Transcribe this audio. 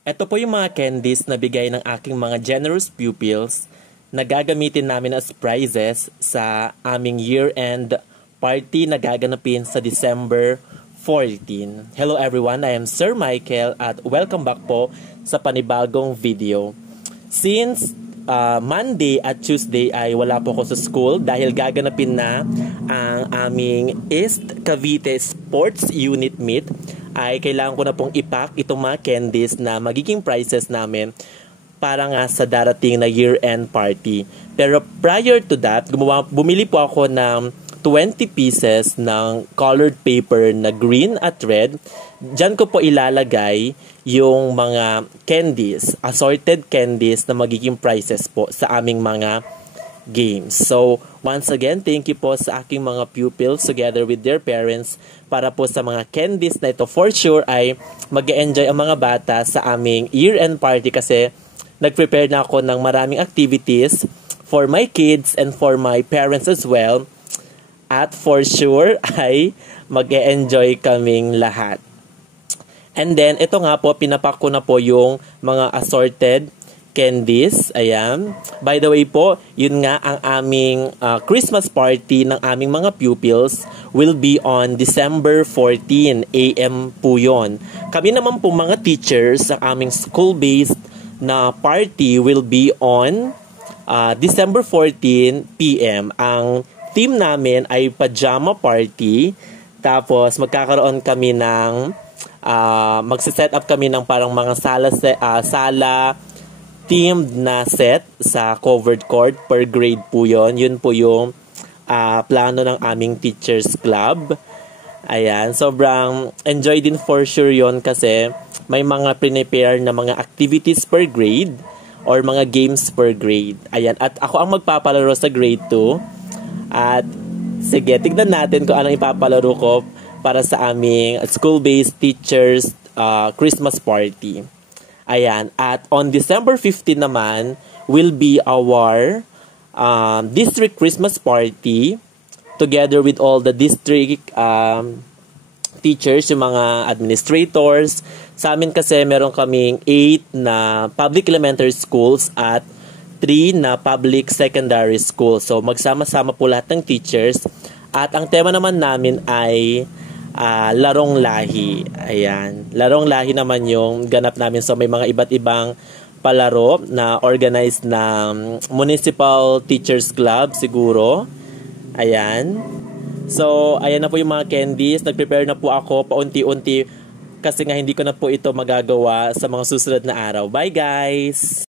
Ito po yung mga candies na bigay ng aking mga generous pupils na gagamitin namin as prizes sa aming year-end party na gaganapin sa December 14. Hello everyone, I am Sir Michael at welcome back po sa panibagong video. Since Monday at Tuesday ay wala po ako sa school dahil gaganapin na ang aming East Cavite Sports Unit Meet, ay kailangan ko na pong ipack itong mga candies na magiging prizes namin para nga sa darating na year-end party. Pero prior to that, bumili po ako ng 20 pieces ng colored paper na green at red. Diyan ko po ilalagay yung mga candies, assorted candies na magiging prizes po sa aming mga games. So, once again, thank you po sa aking mga pupils together with their parents para po sa mga candies na ito. For sure ay mag-enjoy ang mga bata sa aming year-end party kasi nag-prepare na ako ng maraming activities for my kids and for my parents as well. At for sure ay mag-enjoy kaming lahat. And then, ito nga po, pinapak ko na po yung mga assorted candies. Ayan. By the way po, yun nga ang aming Christmas party ng aming mga pupils will be on December 14 AM po yun. Kami naman po mga teachers, ang aming school-based na party will be on December 14 PM. Ang theme namin ay pajama party. Tapos magkakaroon kami ng magse-set up kami ng parang mga sala themed na set sa covered court per grade po yon. Yun po yung plano ng aming teachers club. Ayan, sobrang enjoy din for sure yon kasi may mga prepare na mga activities per grade or mga games per grade. Ayan, at ako ang magpapalaro sa grade 2. At sige, tignan natin kung anong ipapalaro ko para sa aming school-based teachers Christmas party. Ayan. At on December 15 naman will be our district Christmas party together with all the district teachers, yung mga administrators. Sa amin kasi meron kaming 8 na public elementary schools at 3 na public secondary school. So, magsama-sama po lahat ng teachers. At ang tema naman namin ay larong lahi. Ayan. Larong lahi naman yung ganap namin. So, may mga iba't ibang palaro na organized ng Municipal Teachers Club siguro. Ayan. So, ayan na po yung mga candies. Nag-prepare na po ako paunti-unti kasi nga hindi ko na po ito magagawa sa mga susunod na araw. Bye guys!